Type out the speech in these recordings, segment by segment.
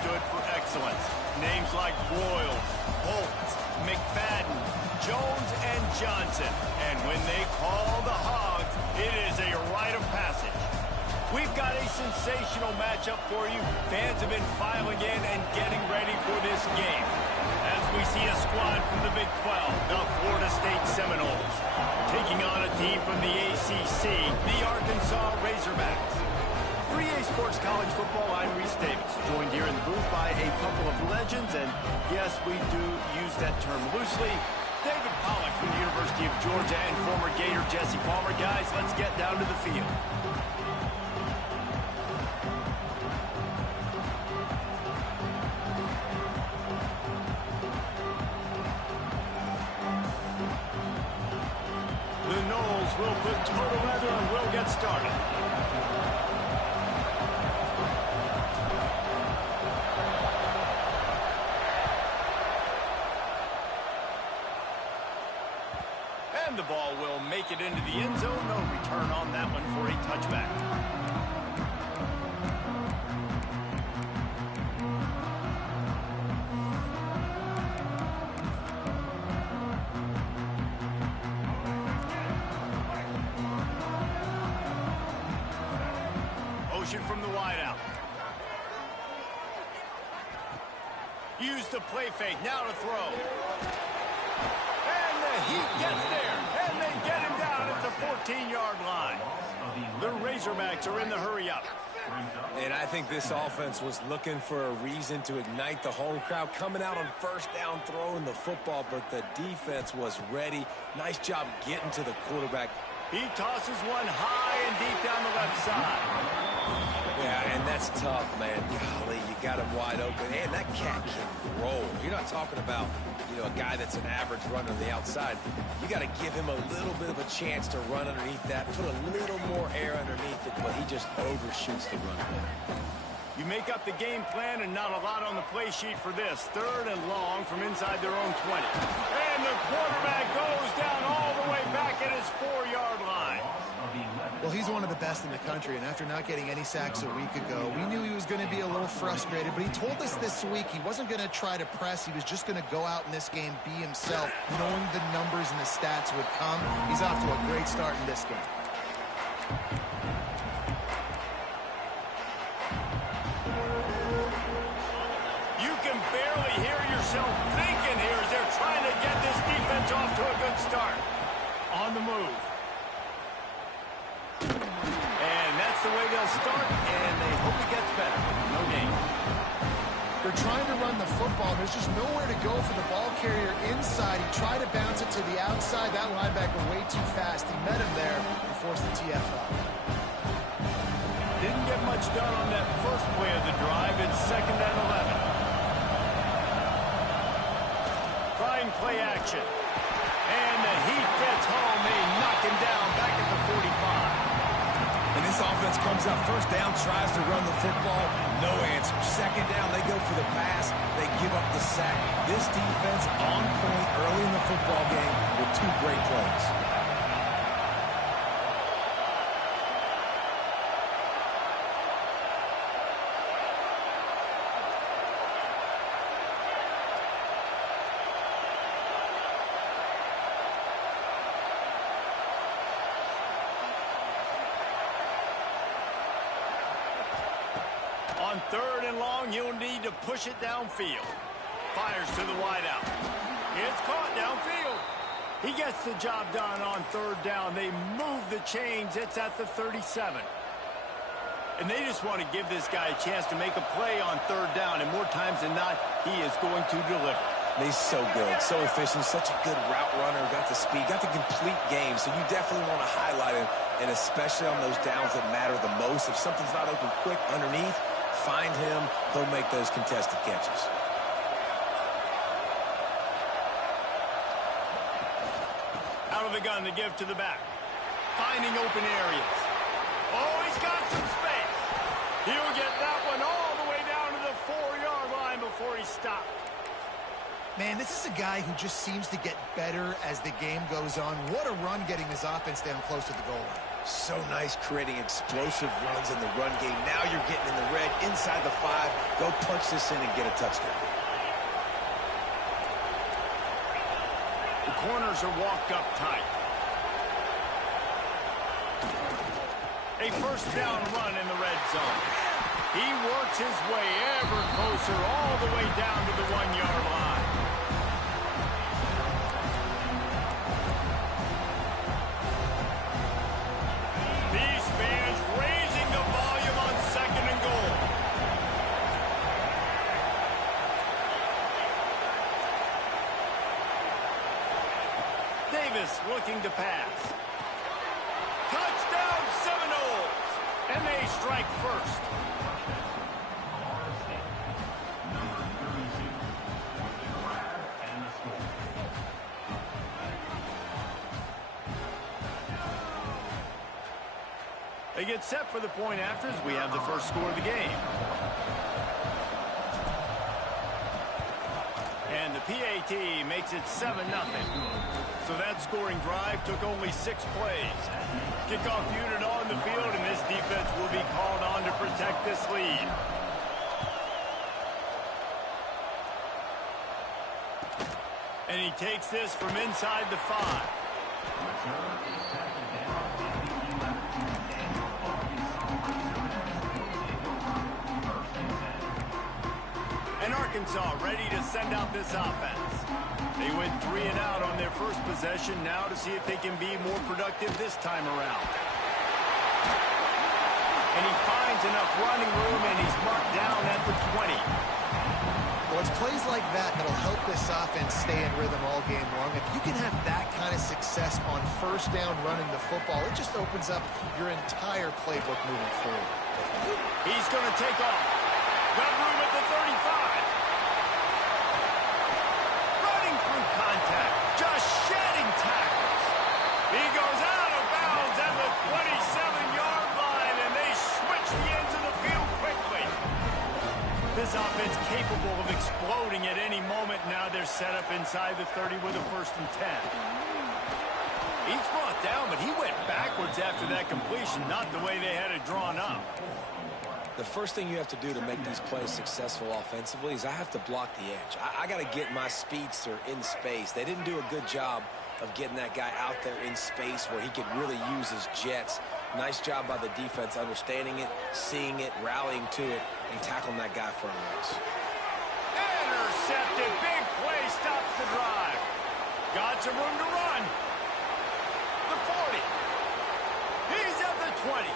stood for excellence. Names like Broyles, Holt, McFadden, Jones, and Johnson. And when they call the Hogs, it is a rite of passage. We've got a sensational matchup for you. Fans have been filing in and getting ready for this game. As we see a squad from the Big 12, the Florida State Seminoles, taking on a team from the ACC, the Arkansas Razorbacks. 3A Sports College Football, I'm Reese Davis, joined here in the booth by a couple of legends, and yes, we do use that term loosely. David Pollack from the University of Georgia and former Gator Jesse Palmer. Guys, let's get down to the field. The Noles will put total leather and we'll get started. And the ball will make it into the end zone. No return on that one for a touchback. Motion from the wideout. Use the play fake. Now to throw. He gets there, and they get him down at the 14-yard line. The Razorbacks are in the hurry-up. And I think this offense was looking for a reason to ignite the home crowd, coming out on first down, throwing the football, but the defense was ready. Nice job getting to the quarterback. He tosses one high and deep down the left side. Yeah, and that's tough, man. Golly, you got him wide open. And that cat can roll. You're not talking about, a guy that's an average runner on the outside. You got to give him a little bit of a chance to run underneath that, put a little more air underneath it, but he just overshoots the run play. You make up the game plan and not a lot on the play sheet for this. 3rd and long from inside their own 20. And the quarterback goes down all the way back at his 4-yard line. Well, he's one of the best in the country, and after not getting any sacks a week ago, we knew he was going to be a little frustrated, but he told us this week he wasn't going to try to press. He was just going to go out in this game, be himself, knowing the numbers and the stats would come. He's off to a great start in this game. You can barely hear yourself thinking here as they're trying to get this defense off to a good start. On the move. And that's the way they'll start, and they hope it gets better. No gain. They're trying to run the football. There's just nowhere to go for the ball carrier inside. He tried to bounce it to the outside. That linebacker way too fast. He met him there and forced the TFL. Didn't get much done on that first play of the drive. It's 2nd and 11. Trying play action. And the heat gets home. They knock him down back at the 45. And this offense comes out first down, tries to run the football, no answer. 2nd down, they go for the pass, they give up the sack. This defense on point early in the football game with 2 great plays. On 3rd and long, you'll need to push it downfield. Fires to the wideout. It's caught downfield. He gets the job done on 3rd down. They move the chains. It's at the 37. And they just want to give this guy a chance to make a play on 3rd down. And more times than not, he is going to deliver. He's so good, so efficient, such a good route runner, got the speed, got the complete game. So you definitely want to highlight him, and especially on those downs that matter the most. If something's not open quick underneath, find him, he'll make those contested catches. Out of the gun to give to the back. Finding open areas. Oh, he's got some space. He'll get that one all the way down to the 4-yard line before he stopped. Man, this is a guy who just seems to get better as the game goes on. What a run getting his offense down close to the goal line. So nice creating explosive runs in the run game. Now you're getting in the red inside the 5. Go punch this in and get a touchdown. The corners are walked up tight. A first down run in the red zone. He works his way ever closer all the way down to the 1-yard line. These fans raising the volume on 2nd and goal. Davis looking to pass. Touchdown Seminoles! And they strike first. They get set for the point after as we have the first score of the game. And the PAT makes it 7-0. So that scoring drive took only 6 plays. Kickoff unit on the field, and this defense will be called on to protect this lead. And he takes this from inside the 5. And Arkansas ready to send out this offense. They went 3 and out on their first possession, now to see if they can be more productive this time around. And he finds enough running room, and he's marked down at the 20. Well, it's plays like that that'll help this offense stay in rhythm all game long. If you can have that kind of success on first down running the football, it just opens up your entire playbook moving forward. He's going to take off. Got room at the 35. Running through contact. Just shedding tackles. He goes out of bounds at the 27-yard line, and they switch the ends of the field quickly. This offense capable of exploding at any moment. Now they're set up inside the 30 with a 1st and 10. He's brought down, but he went backwards after that completion, not the way they had it drawn up. The first thing you have to do to make these plays successful offensively is I have to block the edge. I got to get my speedster in space. They didn't do a good job of getting that guy out there in space where he could really use his jets. Nice job by the defense understanding it, seeing it, rallying to it, and tackling that guy for a loss. Intercepted. Big play stops the drive. Got some room to run. The 40. He's at the 20.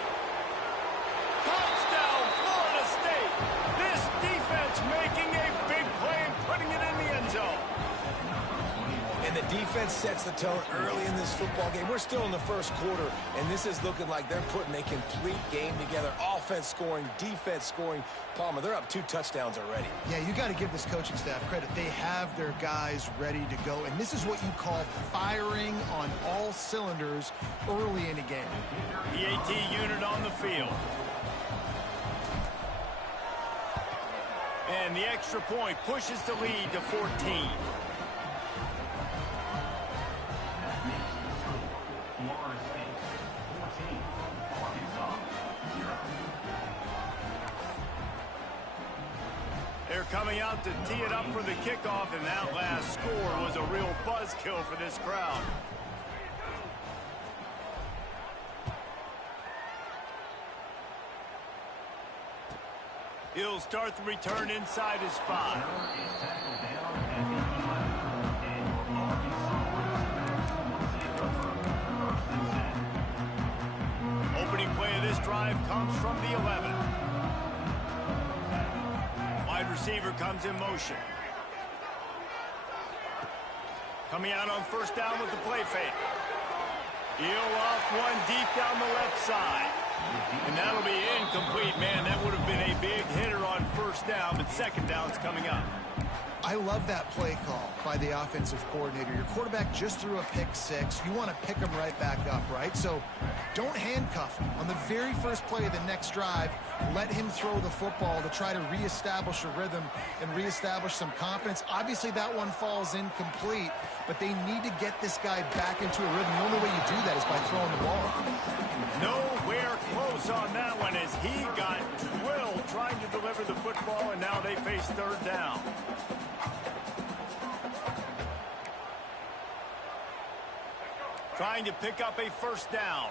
Touchdown, Florida State. This defense making a big play and putting it in the end zone. And the defense sets the tone early in this football game. We're still in the first quarter, and this is looking like they're putting a complete game together. Offense scoring, defense scoring. Palmer, they're up 2 touchdowns already. Yeah, you got to give this coaching staff credit. They have their guys ready to go, and this is what you call firing on all cylinders early in a game. The AT unit on the field. And the extra point pushes the lead to 14. They're coming out to tee it up for the kickoff, and that last score was a real buzzkill for this crowd. He'll start the return inside his 5. Opening play of this drive comes from the 11. Wide receiver comes in motion. Coming out on first down with the play fake. He'll off one deep down the left side. And that'll be incomplete. Man, that would have been a big hitter on first down, but second down's coming up. I love that play call by the offensive coordinator. Your quarterback just threw a pick six. You want to pick him right back up, right? So don't handcuff him. On the very first play of the next drive, let him throw the football to try to reestablish a rhythm and reestablish some confidence. Obviously, that one falls incomplete, but they need to get this guy back into a rhythm. The only way you do that is by throwing the ball. Nowhere close on that one as he got drilled trying to deliver the football, and now they face third down. Trying to pick up a first down.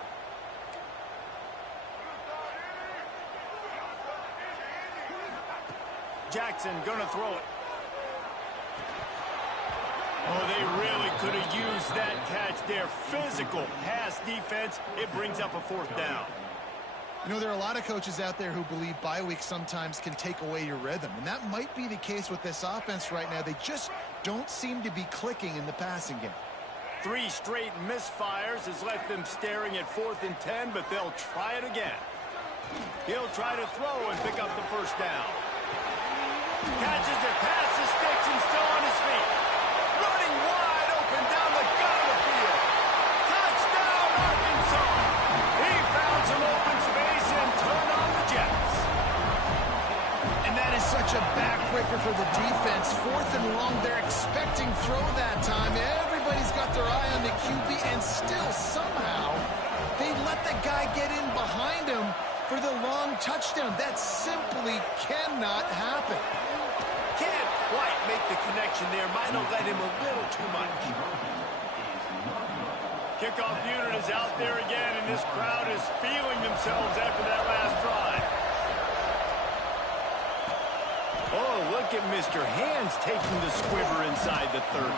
Jackson gonna throw it. Oh, they really could have used that catch there. Physical pass defense. It brings up a fourth down. You know, there are a lot of coaches out there who believe bye weeks sometimes can take away your rhythm, and that might be the case with this offense right now. They just don't seem to be clicking in the passing game. 3 straight misfires has left them staring at 4th and 10, but they'll try it again. He'll try to throw and pick up the first down. Catches it, passes, sticks, and still on his feet. Running wide open down the gut of the field. Touchdown, Arkansas. He found some open space and turned on the Jets. And that is such a backbreaker for the defense. 4th and long, they're expecting throw that time. Everybody's got their eye on the QB, and still somehow they let the guy get in behind him for the long touchdown. That simply cannot happen. Can't quite make the connection there. Might have let him a little too much. Kickoff unit is out there again, and this crowd is feeling themselves after that last drive. Oh, look at Mr. Hands taking the squiver inside the 30.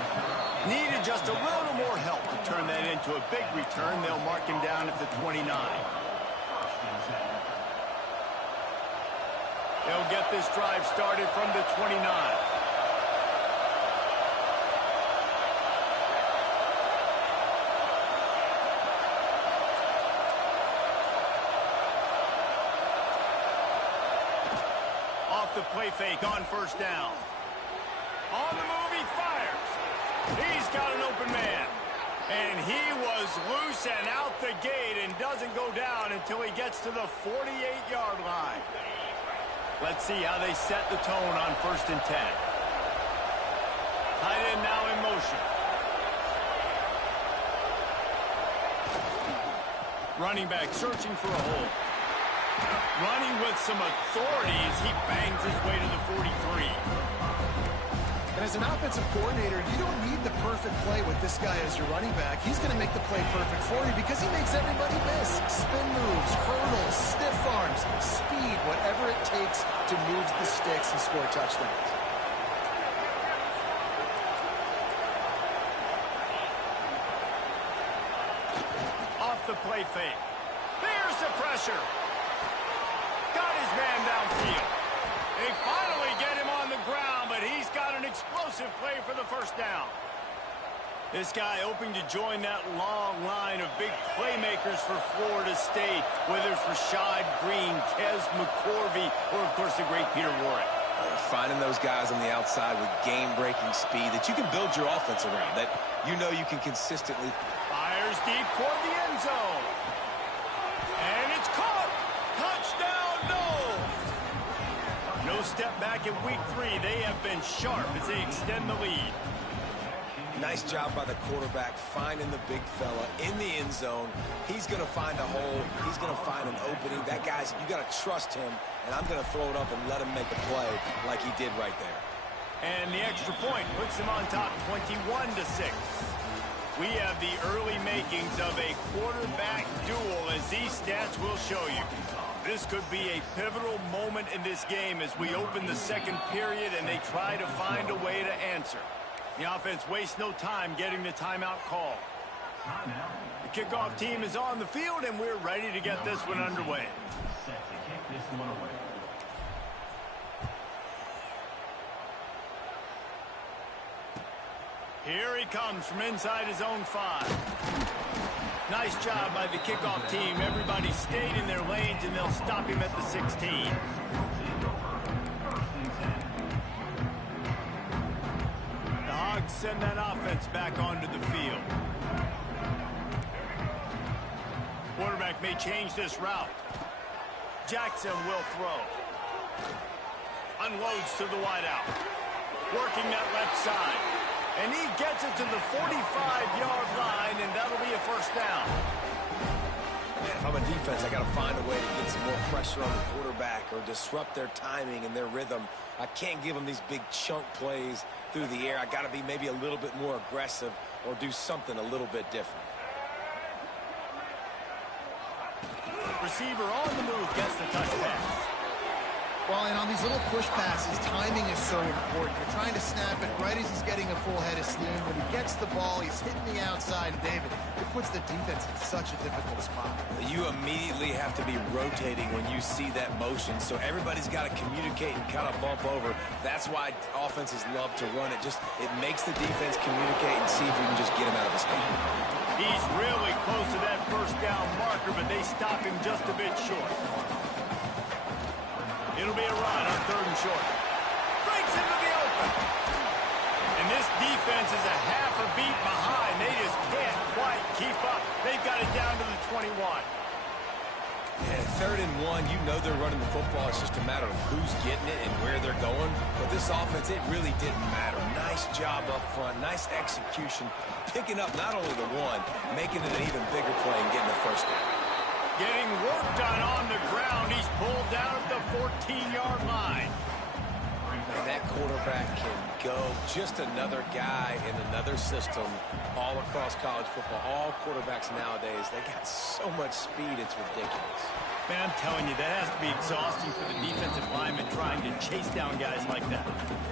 Needed just a little more help to turn that into a big return. They'll mark him down at the 29. They'll get this drive started from the 29. Off the play fake on first down. On the move, he fires. He's got an open man. And he was loose and out the gate and doesn't go down until he gets to the 48-yard line. Let's see how they set the tone on 1st and 10. Tight end now in motion. Running back searching for a hole. Running with some authority as he bangs his way to the 43. And as an offensive coordinator, you don't need the perfect play with this guy as your running back. He's going to make the play perfect for you because he makes everybody miss. Spin moves, hurdles, stiff arms, speed, whatever it takes to move the sticks and score touchdowns. Off the play fake. There's the pressure. Got his man downfield. They finally get him on the ground, but he's got an explosive play for the first down. This guy hoping to join that long line of big playmakers for Florida State, whether it's Rashad Green, Kez McCorvey, or, of course, the great Peter Warren. Finding those guys on the outside with game-breaking speed that you can build your offense around, that you know you can consistently. Fires deep toward the end zone. And it's caught. Touchdown, no. No step back in week 3. They have been sharp as they extend the lead. Nice job by the quarterback finding the big fella in the end zone. He's going to find a hole. He's going to find an opening. That guy's, you got to trust him, and I'm going to throw it up and let him make a play like he did right there. And the extra point puts him on top 21-6. We have the early makings of a quarterback duel, as these stats will show you. This could be a pivotal moment in this game as we open the second period and they try to find a way to answer. The offense wastes no time getting the timeout call. The kickoff team is on the field, and we're ready to get this one underway. Here he comes from inside his own 5. Nice job by the kickoff team. Everybody stayed in their lanes, and they'll stop him at the 16. send that offense back onto the field. Quarterback may change this route. Jackson will throw. Unloads to the wideout. Working that left side. And he gets it to the 45-yard line, and that'll be a first down. Man, if I'm a defense, I got to find a way to get some more pressure on the quarterback or disrupt their timing and their rhythm. I can't give them these big chunk plays through the air. I got to be maybe a little bit more aggressive or do something a little bit different. Receiver on the move gets the touchdown. Well, and on these little push passes, timing is so important. You're trying to snap it right as he's getting a full head of steam. When he gets the ball, he's hitting the outside. And David, it puts the defense in such a difficult spot. You immediately have to be rotating when you see that motion, so everybody's got to communicate and kind of bump over. That's why offenses love to run it. It makes the defense communicate and see if we can just get him out of his spot. He's really close to that first down marker, but they stop him just a bit short. It'll be a run on 3rd and short. Breaks into the open. And this defense is a half a beat behind. They just can't quite keep up. They've got it down to the 21. Yeah, 3rd and 1, you know they're running the football. It's just a matter of who's getting it and where they're going. But this offense, it really didn't matter. Nice job up front, nice execution, picking up not only the one, making it an even bigger play and getting the first down. Getting work done on the ground. He's pulled down at the 14-yard line. And that quarterback can go. Just another guy in another system all across college football. All quarterbacks nowadays, they got so much speed, it's ridiculous. Man, I'm telling you, that has to be exhausting for the defensive lineman trying to chase down guys like that.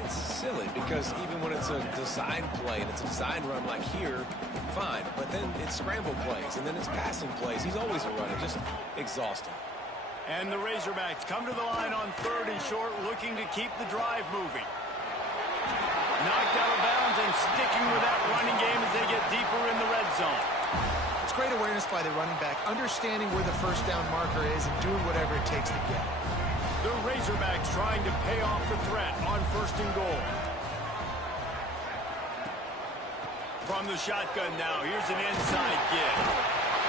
It's silly because even when it's a design play and it's a design run like here, fine. But then it's scramble plays and then it's passing plays. He's always a runner, just exhausting. And the Razorbacks come to the line on 3rd and short, looking to keep the drive moving. Knocked out of bounds and sticking with that running game as they get deeper in the red zone. It's great awareness by the running back, understanding where the first down marker is and doing whatever it takes to get it. The Razorbacks trying to pay off the threat on 1st and goal. From the shotgun now, here's an inside give.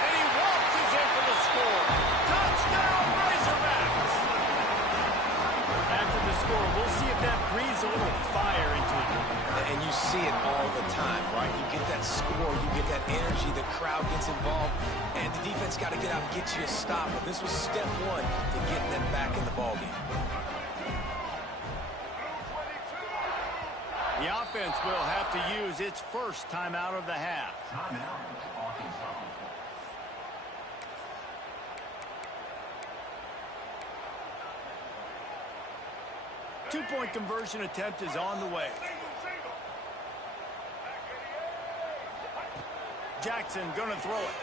And he waltzes in for the score. Touchdown, Razorbacks! After the score, we'll see if that breathes a little fire into it. And you see it all the time, right? You get that score, you get that energy, the crowd gets involved, and the defense got to get out and get you a stop. But this was step 1 to getting them back in the ballgame. The offense will have to use its first timeout of the half. Two-point conversion attempt is on the way. Jackson gonna throw it.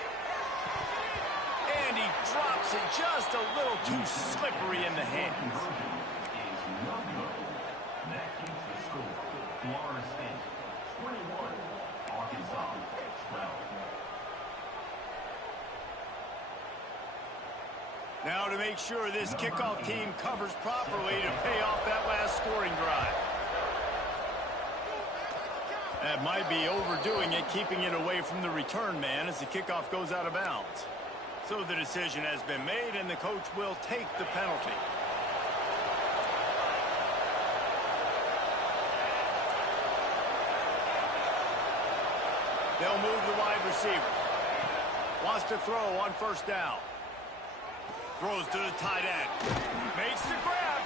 And he drops it just a little too slippery in the hands. Now to make sure this kickoff team covers properly to pay off that last scoring drive. That might be overdoing it, keeping it away from the return man as the kickoff goes out of bounds. So the decision has been made, and the coach will take the penalty. They'll move the wide receiver. Wants to throw on 1st down. Throws to the tight end. Makes the grab.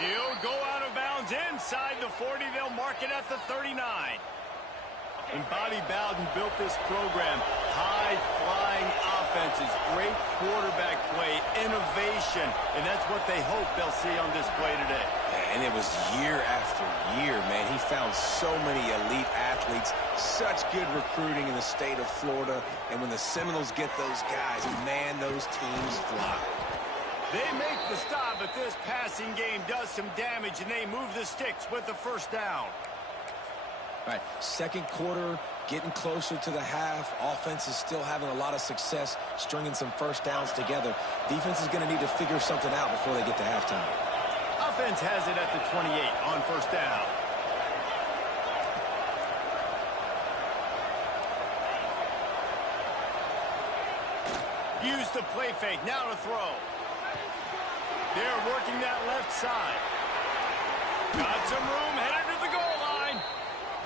He'll go out of bounds inside the 40. They'll mark it at the 39. And Bobby Bowden built this program. High-flying offenses, great quarterback play, innovation. And that's what they hope they'll see on display today. And it was year after year, man. He found so many elite athletes, such good recruiting in the state of Florida. And when the Seminoles get those guys, man, those teams fly. They make the stop, but this passing game does some damage, and they move the sticks with the 1st down. All right, 2nd quarter, getting closer to the half. Offense is still having a lot of success stringing some 1st downs together. Defense is going to need to figure something out before they get to halftime. Offense has it at the 28 on 1st down. Use the play fake. Now to throw. They're working that left side. Got some room, headed to the goal line.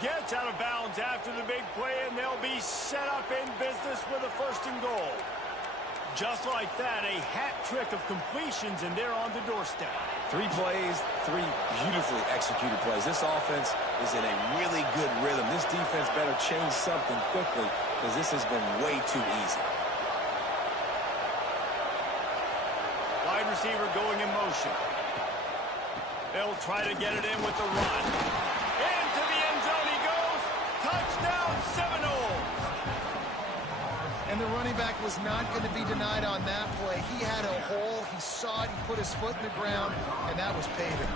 Gets out of bounds after the big play, and they'll be set up in business with a 1st and goal. Just like that, a hat trick of completions, and they're on the doorstep. 3 plays, 3 beautifully executed plays. This offense is in a really good rhythm. This defense better change something quickly because this has been way too easy. Wide receiver going in motion. They'll try to get it in with the run. Into the end zone he goes. Touchdown, Seminoles. And the running back was not going to be denied on that play. He had a hole. He saw it. He put his foot in the ground, and that was paving.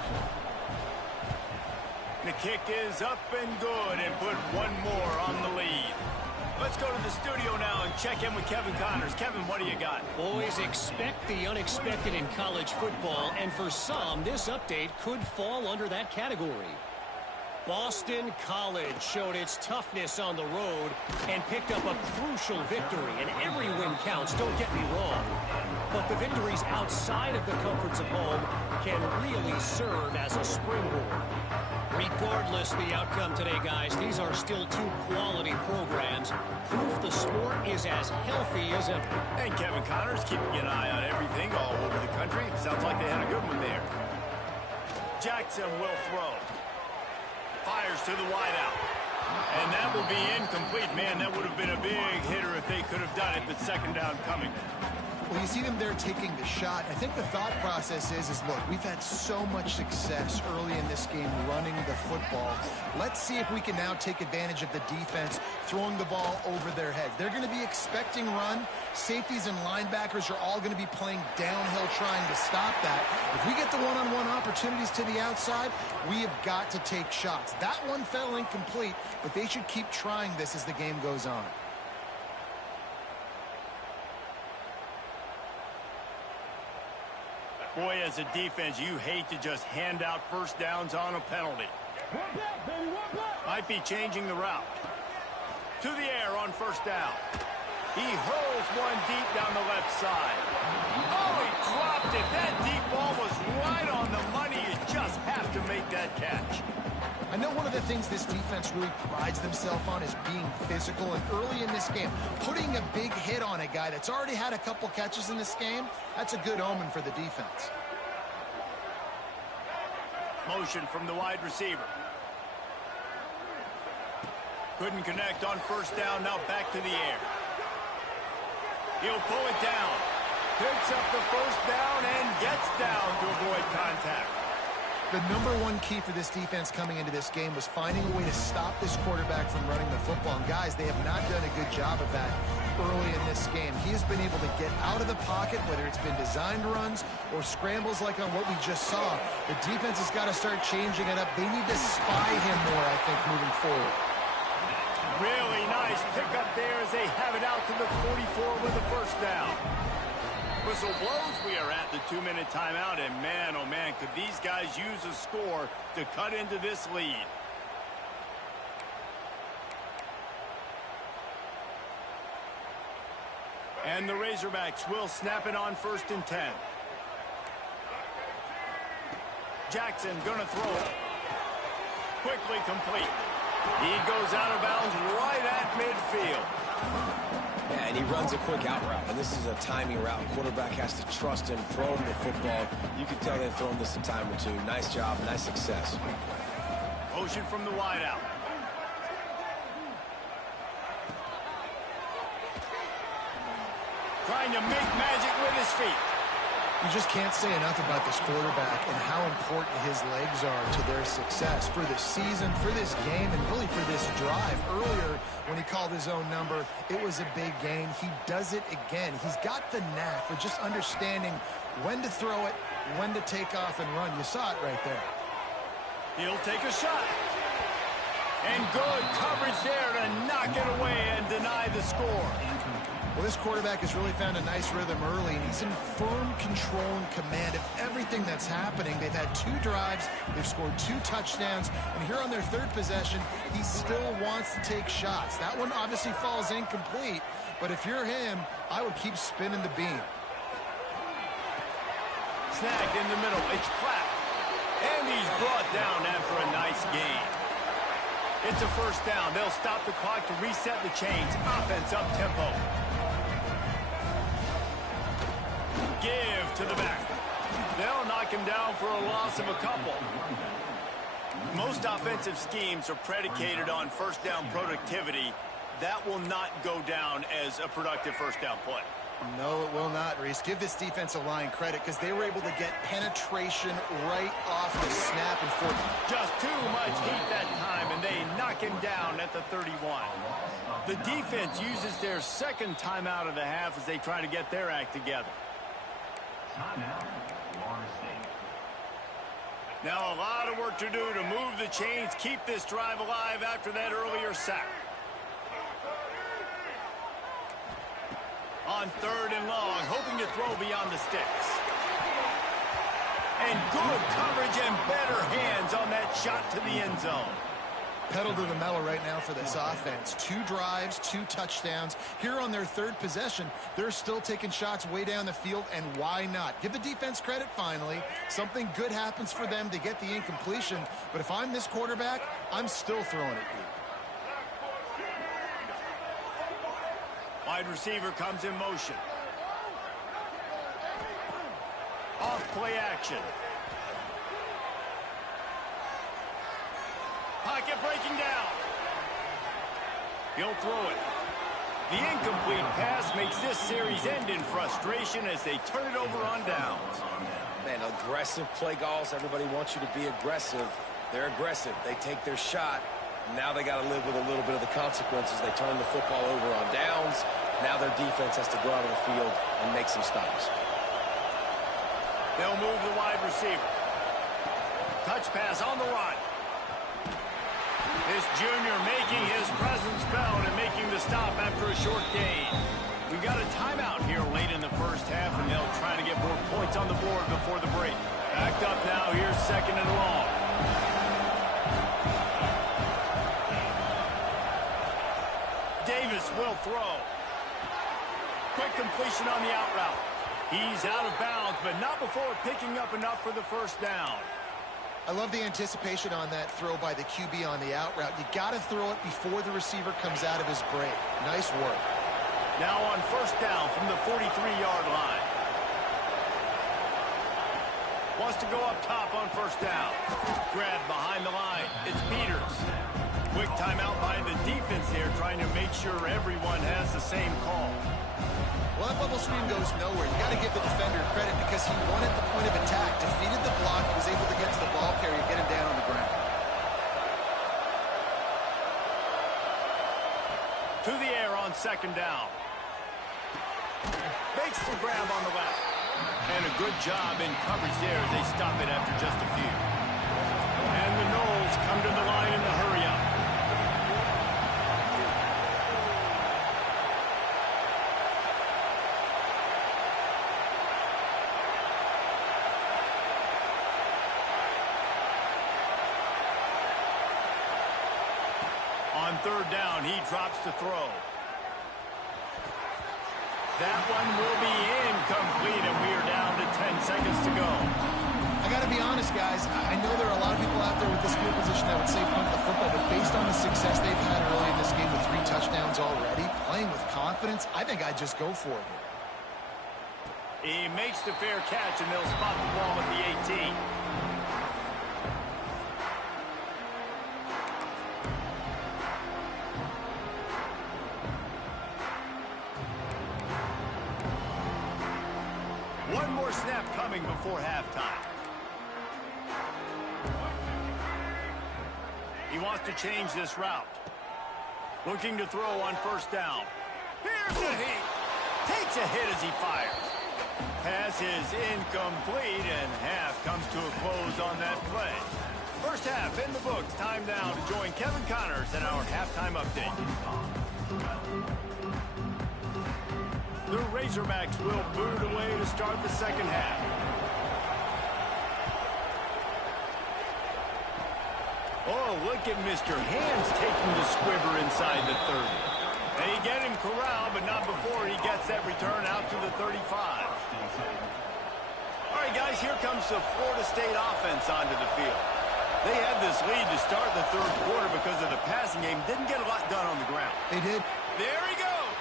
The kick is up and good, and put one more on the lead. Let's go to the studio now and check in with Kevin Connors. Kevin, what do you got? Boys, expect the unexpected in college football, and for some, this update could fall under that category. Boston College showed its toughness on the road and picked up a crucial victory, and every win counts, don't get me wrong. But the victories outside of the comforts of home can really serve as a springboard. Regardless the outcome today, guys, these are still 2 quality programs. Proof the sport is as healthy as ever. And Kevin Connors keeping an eye on everything all over the country. Sounds like they had a good one there. Jackson will throw. Fires to the wideout. And that will be incomplete. Man, that would have been a big hitter if they could have done it, but 2nd down coming. Well, you see them there taking the shot. I think the thought process is look, we've had so much success early in this game running the football. Let's see if we can now take advantage of the defense throwing the ball over their heads. They're going to be expecting run. Safeties and linebackers are all going to be playing downhill trying to stop that. If we get the one-on-one opportunities to the outside, we have got to take shots. That one fell incomplete, but they should keep trying this as the game goes on. Boy, as a defense, you hate to just hand out 1st downs on a penalty. Might be changing the route. To the air on 1st down. He hurls one deep down the left side. Oh, he dropped it. That deep ball was right on the money. You just have to make that catch. I know one of the things this defense really prides themselves on is being physical, and early in this game, putting a big hit on a guy that's already had a couple catches in this game, that's a good omen for the defense. Motion from the wide receiver. Couldn't connect on 1st down, now back to the air. He'll pull it down. Picks up the 1st down and gets down to avoid contact. The #1 key for this defense coming into this game was finding a way to stop this quarterback from running the football. And guys, they have not done a good job of that early in this game. He has been able to get out of the pocket, whether it's been designed runs or scrambles like on what we just saw. The defense has got to start changing it up. They need to spy him more, I think, moving forward. Really nice pickup there as they have it out to the 44 with the 1st down. Whistle blows. We are at the 2-minute timeout, and man, oh man, could these guys use a score to cut into this lead. And the Razorbacks will snap it on 1st and 10. Jackson gonna throw it. Quickly complete. He goes out of bounds right at midfield. Yeah, and he runs a quick out route, and this is a timing route. Quarterback has to trust him, throw him the football. You can tell they've thrown this a time or two. Nice job, nice success. Motion from the wideout. Trying to make magic with his feet. You just can't say enough about this quarterback and how important his legs are to their success for the season, for this game, and really for this drive. Earlier, when he called his own number, it was a big gain. He does it again. He's got the knack for just understanding when to throw it, when to take off and run. You saw it right there. He'll take a shot. And good coverage there to knock it away and deny the score. Well, this quarterback has really found a nice rhythm early, and he's in firm control and command of everything that's happening. They've had 2 drives, they've scored 2 touchdowns, and here on their 3rd possession, he still wants to take shots. That one obviously falls incomplete, but if you're him, I would keep spinning the beam. Snagged in the middle, it's Platt. And he's brought down after a nice gain. It's a 1st down. They'll stop the clock to reset the chains. Offense up tempo. Give to the back. They'll knock him down for a loss of a couple. Most offensive schemes are predicated on 1st down productivity. That will not go down as a productive 1st down play. No, it will not, Reese. Give this defensive line credit because they were able to get penetration right off the snap and forth. Just too much heat that time, and they knock him down at the 31. The defense uses their 2nd timeout of the half as they try to get their act together. Now a lot of work to do to move the chains, keep this drive alive after that earlier sack. On 3rd and long, hoping to throw beyond the sticks. And good coverage and better hands on that shot to the end zone. Pedal to the metal right now for this offense. 2 drives, 2 touchdowns. Here on their 3rd possession, they're still taking shots way down the field, and why not? Give the defense credit finally. Something good happens for them to get the incompletion, but if I'm this quarterback, I'm still throwing it deep. Wide receiver comes in motion. Off play action. Pocket breaking down. He'll throw it. The incomplete pass makes this series end in frustration as they turn it over on downs. Man, aggressive play calls. Everybody wants you to be aggressive. They're aggressive. They take their shot. Now they got to live with a little bit of the consequences. They turn the football over on downs. Now their defense has to go out on the field and make some stops. They'll move the wide receiver. Touch pass on the run. This junior making his presence felt and making the stop after a short gain. We've got a timeout here late in the 1st half, and they'll try to get more points on the board before the break. Backed up now. Here's 2nd and long. Davis will throw. Quick completion on the out route. He's out of bounds, but not before picking up enough for the 1st down. I love the anticipation on that throw by the QB on the out route. You got to throw it before the receiver comes out of his break. Nice work. Now on 1st down from the 43-yard line. Wants to go up top on 1st down. Grab behind the line. It's Peters. Quick timeout by the defense here, trying to make sure everyone has the same call. Well, that bubble screen goes nowhere. You got to give the defender credit because he won at the point of attack, defeated the block, he was able to get to the ball carrier, get him down on the ground. To the air on 2nd down. Makes the grab on the left. And a good job in coverage there as they stop it after just a few. And the Knowles come to the line in the hurry-up. On 3rd down, he drops to throw. That one will be incomplete, and we are down to 10 seconds to go. I got to be honest, guys. I know there are a lot of people out there with this field position that would say punt the football, but based on the success they've had early in this game with 3 touchdowns already, playing with confidence, I think I'd just go for it. He makes the fair catch, and they'll spot the ball at the 18. One more snap coming before halftime. He wants to change this route. Looking to throw on 1st down. Here's the heat. Takes a hit as he fires. Pass is incomplete, and half comes to a close on that play. 1st half in the books. Time now to join Kevin Connors in our halftime update. The Razorbacks will boot away to start the second half. Oh, look at Mr. Hands taking the squibber inside the 30. They get him corralled, but not before he gets that return out to the 35. All right, guys, here comes the Florida State offense onto the field. They had this lead to start the third quarter because of the passing game. Didn't get a lot done on the ground. They did. There he goes.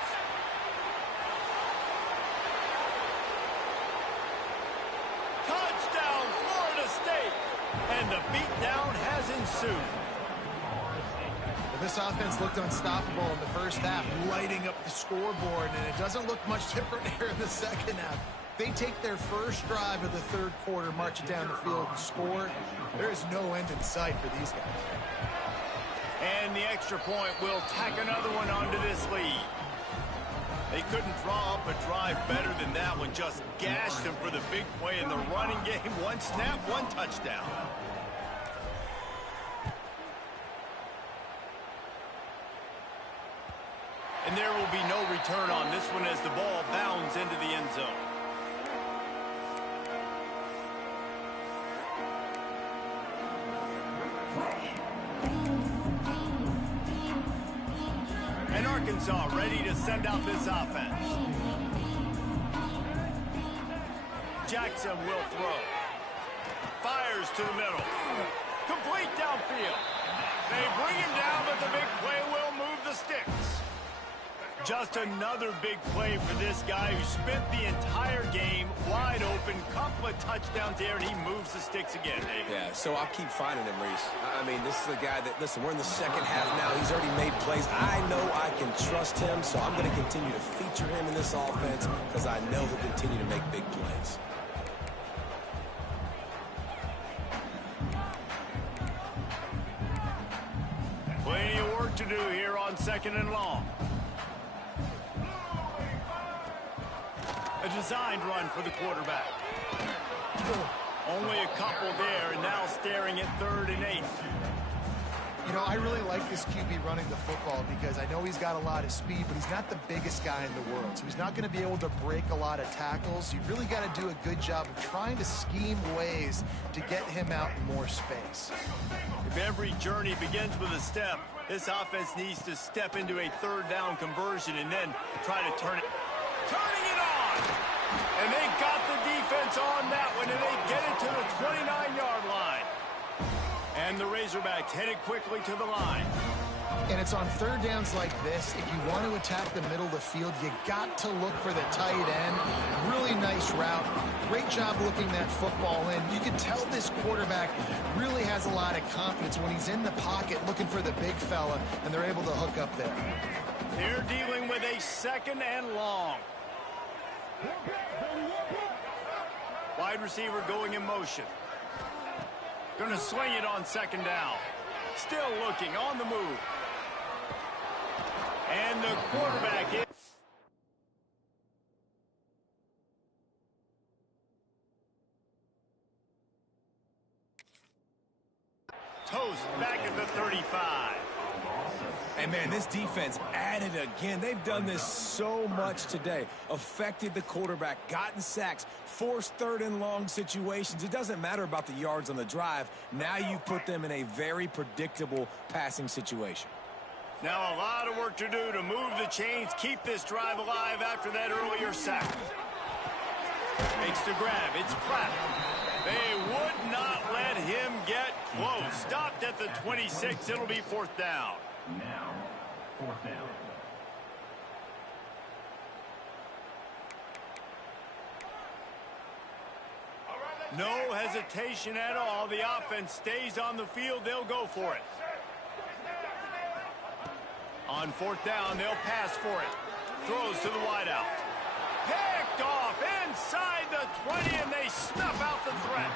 Touchdown, Florida State. And the beatdown has ensued. Well, this offense looked unstoppable in the first half, lighting up the scoreboard, and it doesn't look much different here in the second half. They take their first drive of the third quarter, march it down the field, and score. There is no end in sight for these guys. And the extra point will tack another one onto this lead. They couldn't draw up a drive better than that one. Just gashed them for the big play in the running game. One snap, one touchdown. And there will be no return on this one as the ball bounds into the end zone. And Arkansas ready to send out this offense. Jackson will throw. Fires to the middle. Complete downfield. They bring him down, but the big play will move the sticks. Just another big play for this guy who spent the entire game wide open. Couple of touchdowns there, and he moves the sticks again, David. Yeah, so I'll keep finding him, Reese. I mean, this is the guy that, listen, we're in the second half now. He's already made plays. I know I can trust him, so I'm going to continue to feature him in this offense because I know he'll continue to make big plays. Plenty of work to do here on second and long. A designed run for the quarterback. Only a couple there, and now staring at 3rd and 8. You know, I really like this QB running the football because I know he's got a lot of speed, but he's not the biggest guy in the world. So he's not going to be able to break a lot of tackles. You really got to do a good job of trying to scheme ways to get him out in more space. If every journey begins with a step, this offense needs to step into a 3rd down conversion and then try to turn it. Turning it on! And they got the defense on that one, and they get it to the 29-yard line. And the Razorbacks headed quickly to the line. And it's on 3rd downs like this. If you want to attack the middle of the field, you got to look for the tight end. Really nice route. Great job looking that football in. You can tell this quarterback really has a lot of confidence when he's in the pocket looking for the big fella, and they're able to hook up there. They're dealing with a 2nd and long. Wide receiver going in motion. Going to swing it on 2nd down. Still looking on the move. And the quarterback is toast back at the 35. Hey, man, this defense added again. They've done this so much today. Affected the quarterback, gotten sacks, forced 3rd and long situations. It doesn't matter about the yards on the drive. Now you put them in a very predictable passing situation. Now a lot of work to do to move the chains, keep this drive alive after that earlier sack. Makes the grab. It's Pratt. They would not let him get close. Stopped at the 26. It'll be 4th down. Now, 4th down. No hesitation at all. The offense stays on the field. They'll go for it. On 4th down, they'll pass for it. Throws to the wideout. Picked off inside the 20, and they snuff out the threat.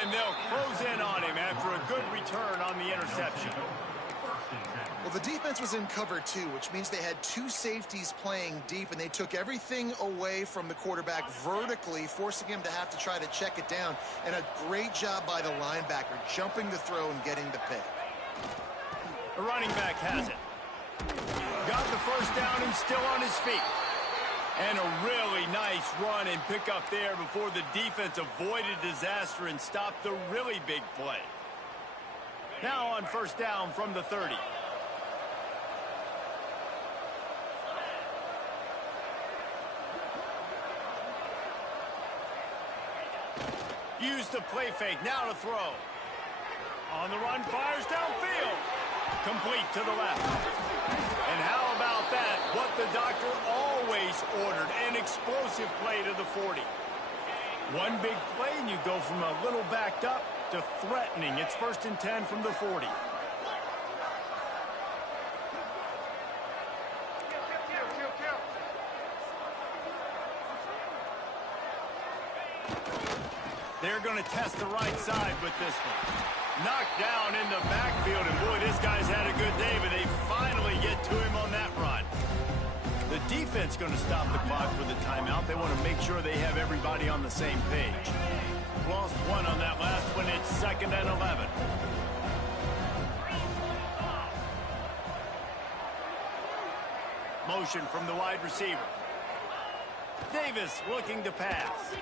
And they'll close in on him after a good return on the interception. Well, the defense was in cover 2, which means they had 2 safeties playing deep, and they took everything away from the quarterback vertically, forcing him to have to try to check it down. And a great job by the linebacker, jumping the throw and getting the pick. The running back has it. Got the 1st down and still on his feet. And a really nice run and pick up there before the defense avoided disaster and stopped the really big play. Now on first down from the 30. Use the play fake, now to throw. On the run, fires downfield. Complete to the left. And how about that? What the doctor always ordered, an explosive play to the 40. One big play and you go from a little backed up to threatening. It's 1st and 10 from the 40. They're going to test the right side with this one. Knocked down in the backfield, and boy, this guy's had a good day, but they finally get to him on that run. The defense going to stop the clock with a timeout. They want to make sure they have everybody on the same page. Lost one on that last one. It's 2nd and 11. Motion from the wide receiver. Davis looking to pass.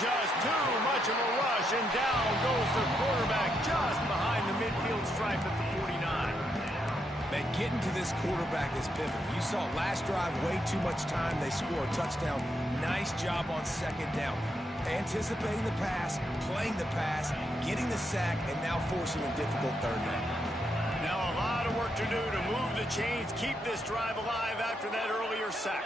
Just too much of a rush, and down goes the quarterback just behind the midfield stripe at the 49. Man, getting to this quarterback is pivotal. You saw last drive, way too much time. They score a touchdown. Nice job on 2nd down. Anticipating the pass, playing the pass, getting the sack, and now forcing a difficult 3rd down. Now a lot of work to do to move the chains, keep this drive alive after that earlier sack.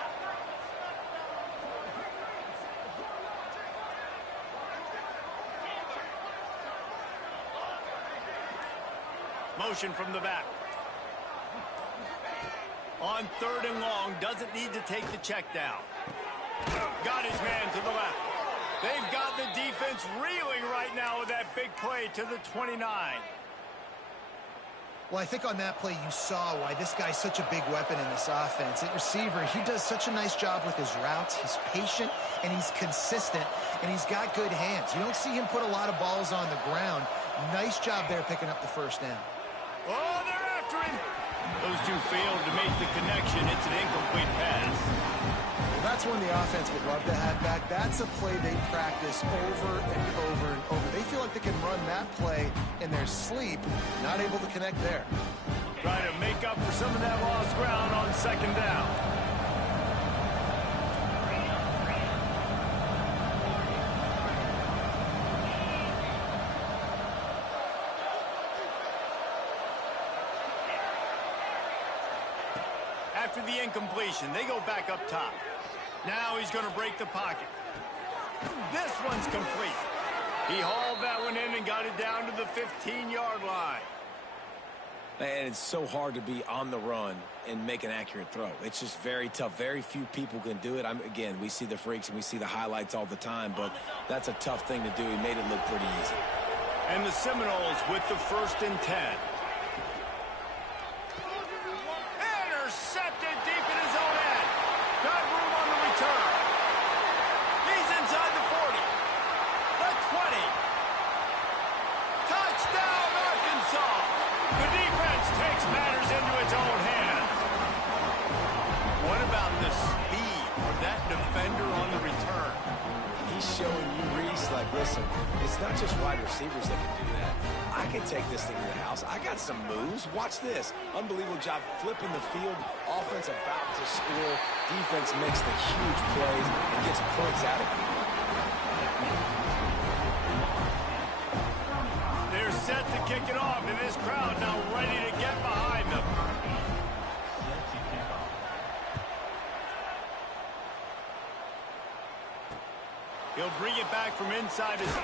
Motion from the back. On 3rd and long, doesn't need to take the check down. Got his man to the left. They've got the defense reeling right now with that big play to the 29. Well, I think on that play you saw why this guy's such a big weapon in this offense. At receiver, he does such a nice job with his routes. He's patient, and he's consistent, and he's got good hands. You don't see him put a lot of balls on the ground. Nice job there picking up the 1st down. Oh, they're after him. Those two failed to make the connection. It's an incomplete pass. Well, that's one the offense would love to have back. That's a play they practice over and over and over. They feel like they can run that play in their sleep. Not able to connect there. Trying to make up for some of that lost ground on 2nd down. After the incompletion, they go back up top. Now he's going to break the pocket. This one's complete. He hauled that one in and got it down to the 15-yard line. And it's so hard to be on the run and make an accurate throw. It's just very tough. Very few people can do it. Again, we see the freaks and we see the highlights all the time, but that's a tough thing to do. He made it look pretty easy. And the Seminoles with the 1st and 10. Intercepted deep in his own end. Got room on the return. He's inside the 40. The 20. Touchdown, Arkansas. The defense takes matters into its own hands. What about the speed of that defender on the return? He's showing you, Reese, like, listen, it's not just wide receivers that can do that. I can take this thing to the house. I got some moves. Watch this. Unbelievable job flipping the field. Offense about to score. Defense makes the huge plays and gets points out of it. They're set to kick it off, and this crowd now ready to get behind them. He'll bring it back from inside his 5.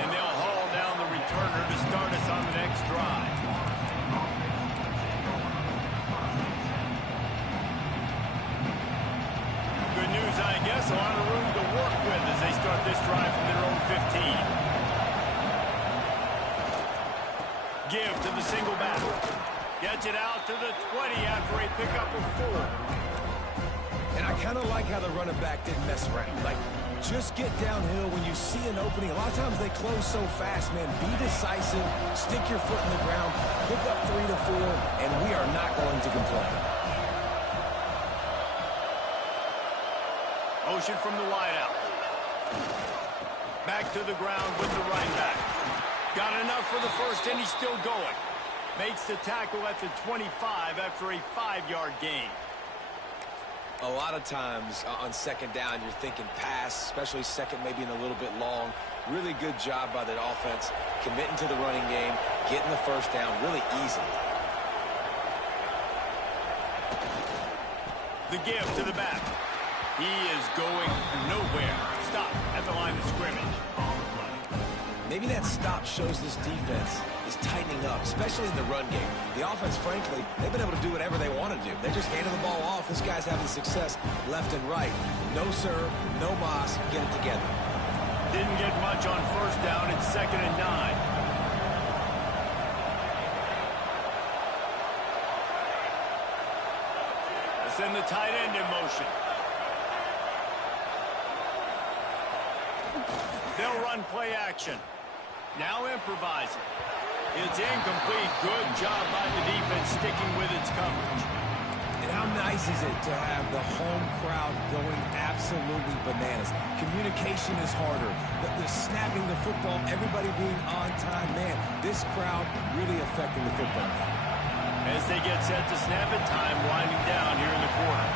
And they'll haul down the returner to start us on the next drive. Good news, I guess. A lot of room to work with as they start this drive from their own 15. Give to the single back. Gets it out to the 20 after a pickup of 4. And I kind of like how the running back didn't mess around. Like, just get downhill when you see an opening. A lot of times they close so fast, man. Be decisive, stick your foot in the ground, pick up 3 to 4, and we are not going to complain. motion from the wideout. Back to the ground with the right back. Got enough for the first, and he's still going. Makes the tackle at the 25 after a 5-yard gain. A lot of times on second down, you're thinking pass, especially second, maybe in a little bit long. Really good job by the offense, committing to the running game, getting the first down really easily. The give to the back. He is going nowhere. Stop at the line of scrimmage. Maybe that stop shows this defense is tightening up, especially in the run game. The offense, frankly, they've been able to do whatever they want to do. They just handed the ball off. This guy's having success left and right. No serve, no moss, get it together. Didn't get much on first down. It's 2nd and 9. Send the tight end in motion. They'll run play action. Now improvising. It's incomplete. Good job by the defense sticking with its coverage. And how nice is it to have the home crowd going absolutely bananas? Communication is harder. The snapping the football, everybody being on time. Man, this crowd really affecting the football. As they get set to snap it, time winding down here in the quarter.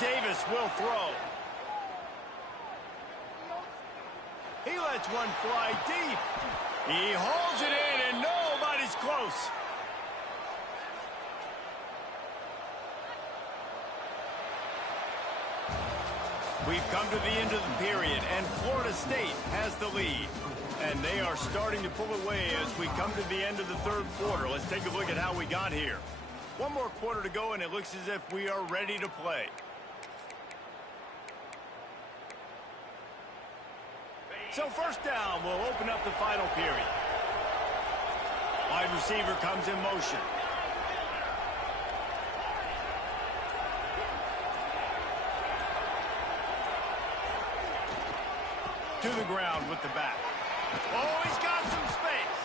Davis will throw. He lets one fly deep. He holds it in, and nobody's close. We've come to the end of the period, and Florida State has the lead. And they are starting to pull away as we come to the end of the third quarter. Let's take a look at how we got here. One more quarter to go, and it looks as if we are ready to play. So first down will open up the final period. Wide receiver comes in motion. To the ground with the back. Oh, he's got some space.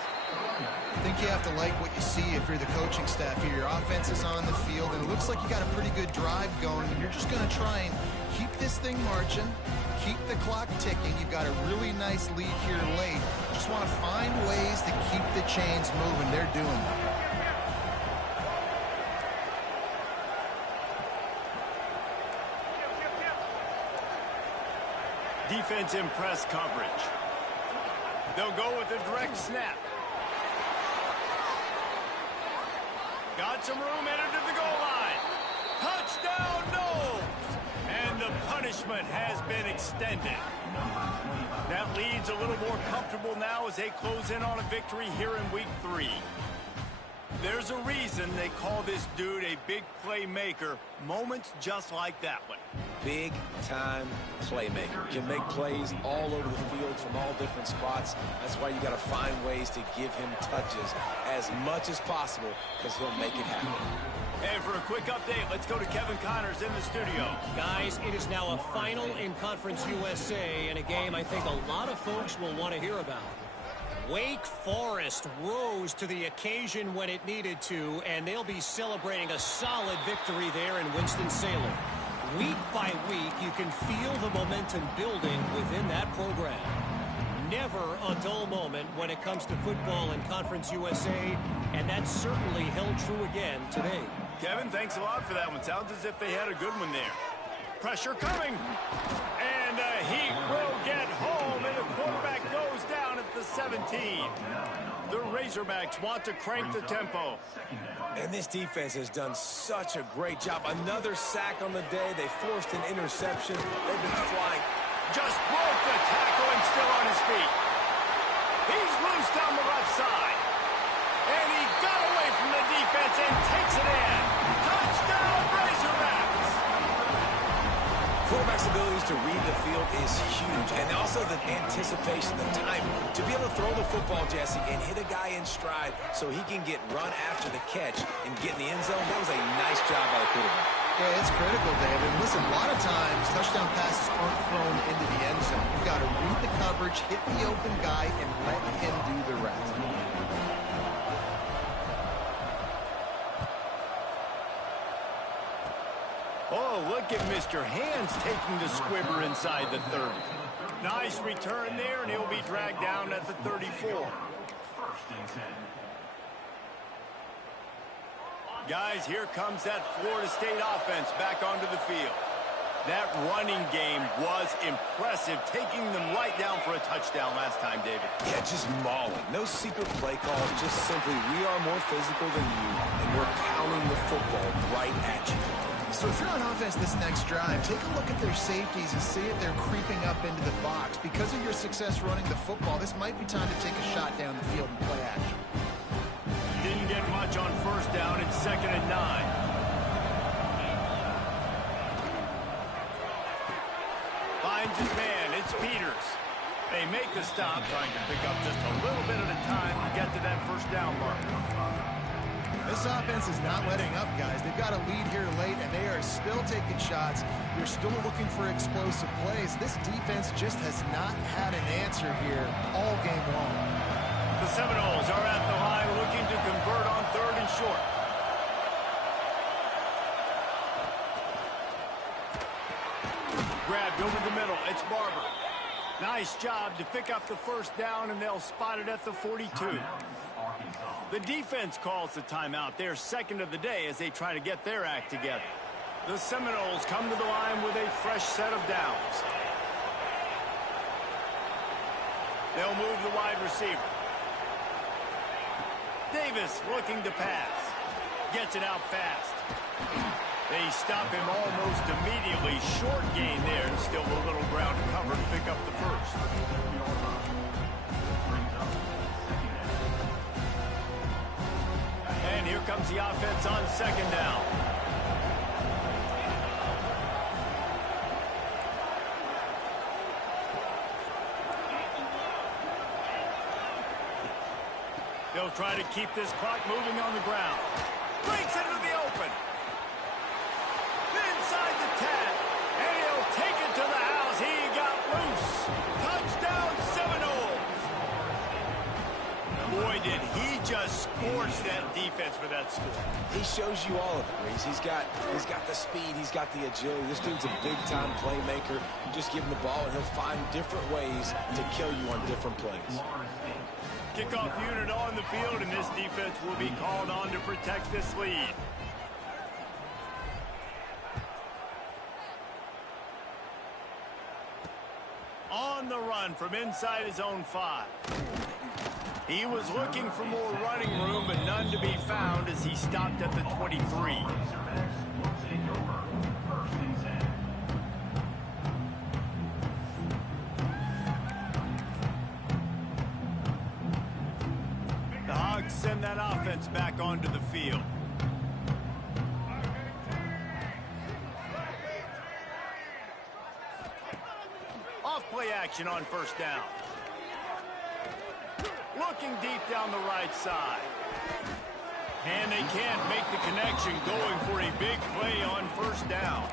I think you have to like what you see if you're the coaching staff here. Your offense is on the field, and it looks like you got a pretty good drive going, and you're just going to try and keep this thing marching, keep the clock ticking. You've got a really nice lead here late. Just want to find ways to keep the chains moving. They're doing that. Defense in press coverage. They'll go with a direct snap. Got some room, headed to the goal line. Touchdown, no! And the punishment has been extended. That lead's a little more comfortable now as they close in on a victory here in week 3. There's a reason they call this dude a big playmaker. Moments just like that one. Big-time playmaker. Can make plays all over the field from all different spots. That's why you got to find ways to give him touches as much as possible because he'll make it happen. And for a quick update, let's go to Kevin Connors in the studio. Guys, it is now a final in Conference USA and a game I think a lot of folks will want to hear about. Wake Forest rose to the occasion when it needed to, and they'll be celebrating a solid victory there in Winston-Salem. Week by week, you can feel the momentum building within that program. Never a dull moment when it comes to football in Conference USA, and that certainly held true again today. Kevin, thanks a lot for that one. Sounds as if they had a good one there. Pressure coming. And he will get home, and the quarterback goes down at the 17. The Razorbacks want to crank the tempo. And this defense has done such a great job. Another sack on the day. They forced an interception. They've been flying. Just broke the tackle and still on his feet. He's loose down the left side. And he got away from the defense and takes it in. Touchdown, Razorbacks! Quarterback's abilities to read the field is huge. And also the anticipation, the timing. To be able to throw the football, Jesse, and hit a guy in stride so he can get run after the catch and get in the end zone, that was a nice job by the quarterback. Yeah, it's critical, David. Listen, a lot of times touchdown passes aren't thrown into the end zone. You've got to read the coverage, hit the open guy, and let him do the rest. look at Mr. Hands taking the squibber inside the 30. Nice return there, and he'll be dragged down at the 34. First and 10. Guys, here comes that Florida State offense back onto the field. That running game was impressive, taking them right down for a touchdown last time, David. Yeah, just mauling. No secret play call, just simply we are more physical than you, and we're pounding the football right at you. So if you're on offense this next drive, take a look at their safeties and see if they're creeping up into the box. Because of your success running the football, this might be time to take a shot down the field and play action. Didn't get much on first down and 2nd and 9. Finds his man, it's Peters. They make the stop, trying to pick up just a little bit at a time to get to that first down mark. This offense is not letting up, guys. They've got a lead here late, and they are still taking shots. They're still looking for explosive plays. This defense just has not had an answer here all game long. The Seminoles are at the line looking to convert on 3rd and short. Grabbed over the middle. It's Barber. Nice job to pick up the first down, and they'll spot it at the 42. The defense calls the timeout. They're second of the day as they try to get their act together. The Seminoles come to the line with a fresh set of downs. They'll move the wide receiver. Davis looking to pass. Gets it out fast. They stop him almost immediately. Short gain there, and still a little ground to cover to pick up the first. And here comes the offense on 2nd down. They'll try to keep this clock moving on the ground. Breaks into the open. Inside the 10. And he'll take it to the house. He got loose. Touchdown Seminoles. Boy, did he just scorch that defense for that score. He shows you all of it, Reese. He's got the speed, he's got the agility. This dude's a big-time playmaker. You just give him the ball, and he'll find different ways to kill you on different plays. Kickoff unit on the field, and this defense will be called on to protect this lead. On the run from inside his own 5. He was looking for more running room, but none to be found as he stopped at the 23. The Hogs send that offense back onto the field. Off-play action on first down. Looking deep down the right side. And they can't make the connection, going for a big play on first down.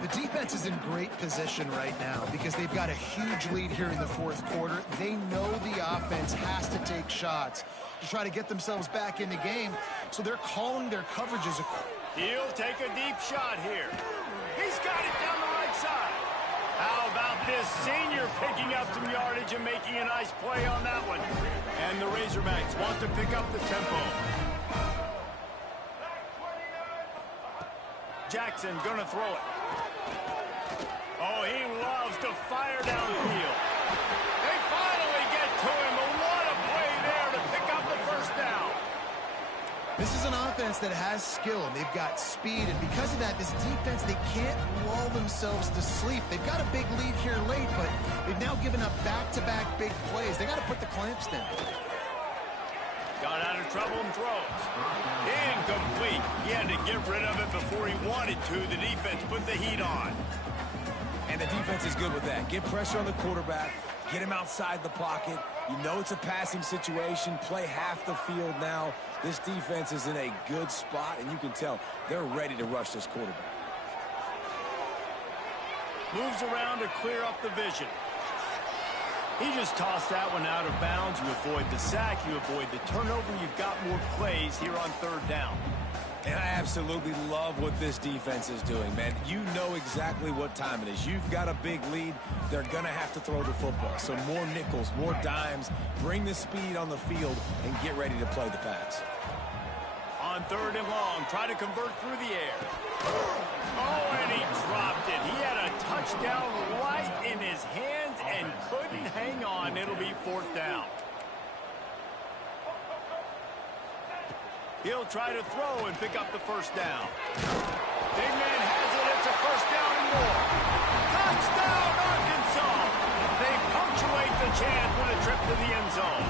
The defense is in great position right now because they've got a huge lead here in the 4th quarter. They know the offense has to take shots to try to get themselves back in the game, so they're calling their coverages. He'll take a deep shot here. He's got it down the right side. How about this senior picking up some yardage and making a nice play on that one? And the Razorbacks want to pick up the tempo. Jackson gonna throw it. Oh, he loves to fire downfield. They finally get to him, but what a play there to pick up the first down. This is an offense that has skill, and they've got speed, and because of that, this defense, they can't lull themselves to sleep. They've got a big lead here late, but they've now given up back-to-back big plays. They got to put the clamps down. Got out of trouble and throws. Incomplete. He had to get rid of it before he wanted to. The defense put the heat on. And the defense is good with that. Get pressure on the quarterback. Get him outside the pocket. You know it's a passing situation. Play half the field now. This defense is in a good spot, and you can tell they're ready to rush this quarterback. Moves around to clear up the vision. He just tossed that one out of bounds. You avoid the sack, you avoid the turnover. You've got more plays here on third down. And I absolutely love what this defense is doing, man. You know exactly what time it is. You've got a big lead. They're going to have to throw the football. So more nickels, more dimes, bring the speed on the field, and get ready to play the pass. On third and long, try to convert through the air. Oh, and he dropped it. He had a touchdown right in his hands and couldn't hang on. It'll be fourth down. He'll try to throw and pick up the first down. Big man has it. It's a first down and more. Touchdown, Arkansas! They punctuate the chance with a trip to the end zone.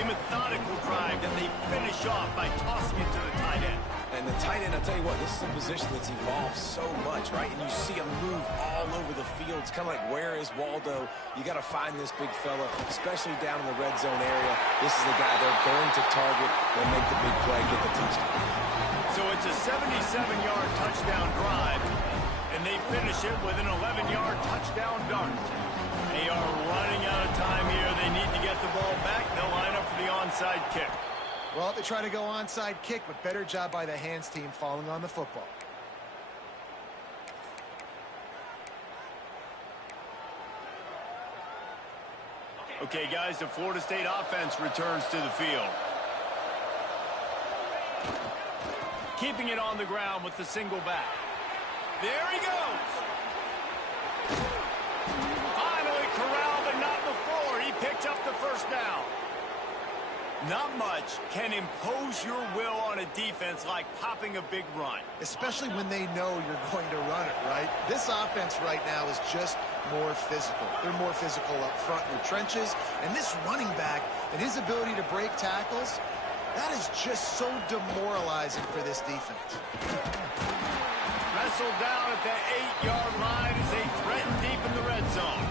A methodical drive that they finish off by tossing it to the tight end. And the tight end, I'll tell you what, this is a position that's evolved so much, right? And you see him move all over the field. It's kind of like, where is Waldo? You got to find this big fella, especially down in the red zone area. This is the guy they're going to target and make the big play, get the touchdown. So it's a 77-yard touchdown drive, and they finish it with an 11-yard touchdown dart. They are running out of time here. They need to get the ball back. They'll line up for the onside kick. Well, they try to go onside kick, but better job by the hands team falling on the football. Okay, guys, the Florida State offense returns to the field. Keeping it on the ground with the single back. There he goes. Finally corralled, but not before. He picked up the first down. Not much can impose your will on a defense like popping a big run. Especially when they know you're going to run it, right? This offense right now is just more physical. They're more physical up front in the trenches. And this running back and his ability to break tackles, that is just so demoralizing for this defense. Wrestled down at the 8-yard line as they threaten deep in the red zone.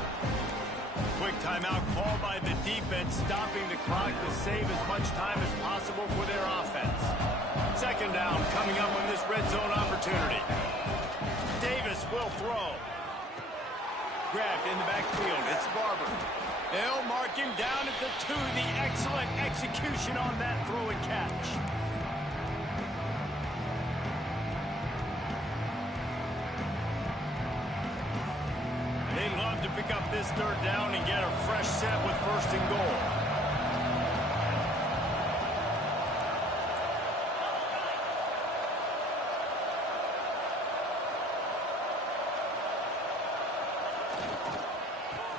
Quick timeout called by the defense, stopping the clock to save as much time as possible for their offense. Second down coming up on this red zone opportunity. Davis will throw. Grabbed in the backfield. It's Barber. They'll mark him down at the 2. The excellent execution on that throw and catch. They'd love to pick up this third down and get a fresh set with first and goal.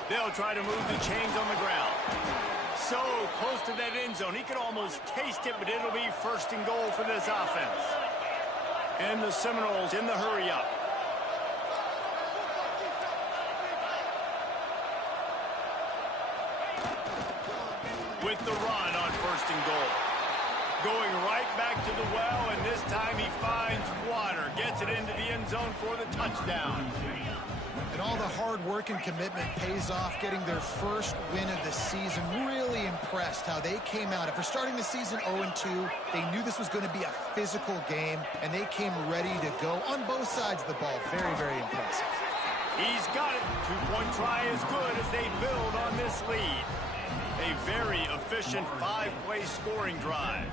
They'll try to move the chains on the ground. So close to that end zone. He could almost taste it, but it'll be first and goal for this offense. And the Seminoles in the hurry-up. With the run on first and goal. Going right back to the well, and this time he finds water. Gets it into the end zone for the touchdown. And all the hard work and commitment pays off, getting their first win of the season. Really impressed how they came out. After starting the season 0-2, they knew this was going to be a physical game, and they came ready to go on both sides of the ball. Very, very impressive. He's got it. Two-point try is good as they build on this lead. A very efficient 5-play scoring drive.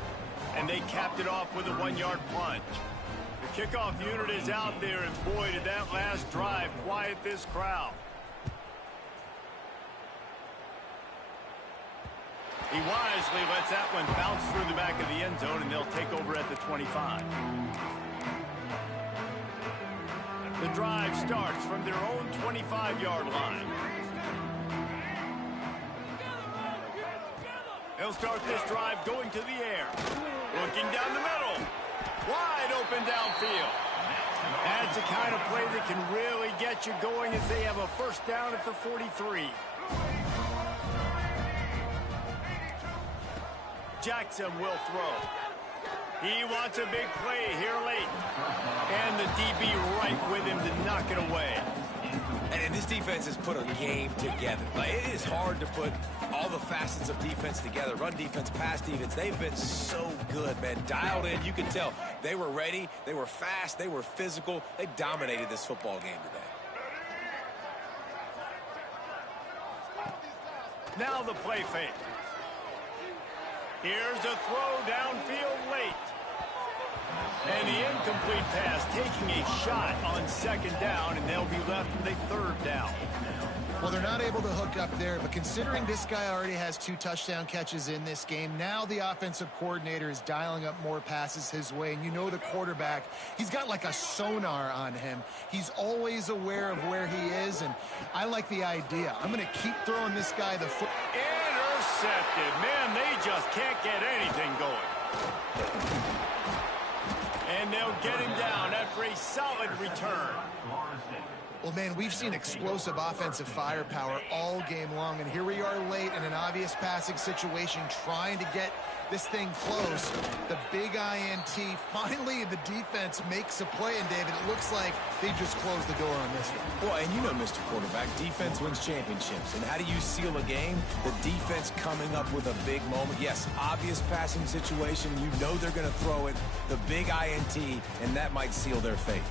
And they capped it off with a 1-yard plunge. The kickoff unit is out there, and boy, did that last drive quiet this crowd. He wisely lets that one bounce through the back of the end zone, and they'll take over at the 25. The drive starts from their own 25-yard line. They'll start this drive going to the air. Looking down the middle. Wide open downfield. That's the kind of play that can really get you going as they have a first down at the 43. Jackson will throw. He wants a big play here late. And the DB right with him to knock it away. And this defense has put a game together. Like, it is hard to put all the facets of defense together. Run defense, pass defense. They've been so good, man. Dialed in. You can tell they were ready. They were fast. They were physical. They dominated this football game today. Now the play fake. Here's a throw downfield late. And the incomplete pass taking a shot on second down, and they'll be left with a third down. Well, they're not able to hook up there, but considering this guy already has 2 touchdown catches in this game, now the offensive coordinator is dialing up more passes his way. And you know the quarterback, he's got like a sonar on him. He's always aware of where he is, and I like the idea. I'm going to keep throwing this guy the foot. Intercepted. Man, they just can't get anything going. And they'll get him down after a solid return. Well, man, we've seen explosive offensive firepower all game long, and here we are late in an obvious passing situation trying to get this thing close. The big INT, finally the defense makes a play, and David, it looks like they just closed the door on this one. Well, and you know, Mr. Quarterback, defense wins championships. And how do you seal a game? The defense coming up with a big moment. Yes, obvious passing situation. You know they're going to throw it. The big INT, and that might seal their fate.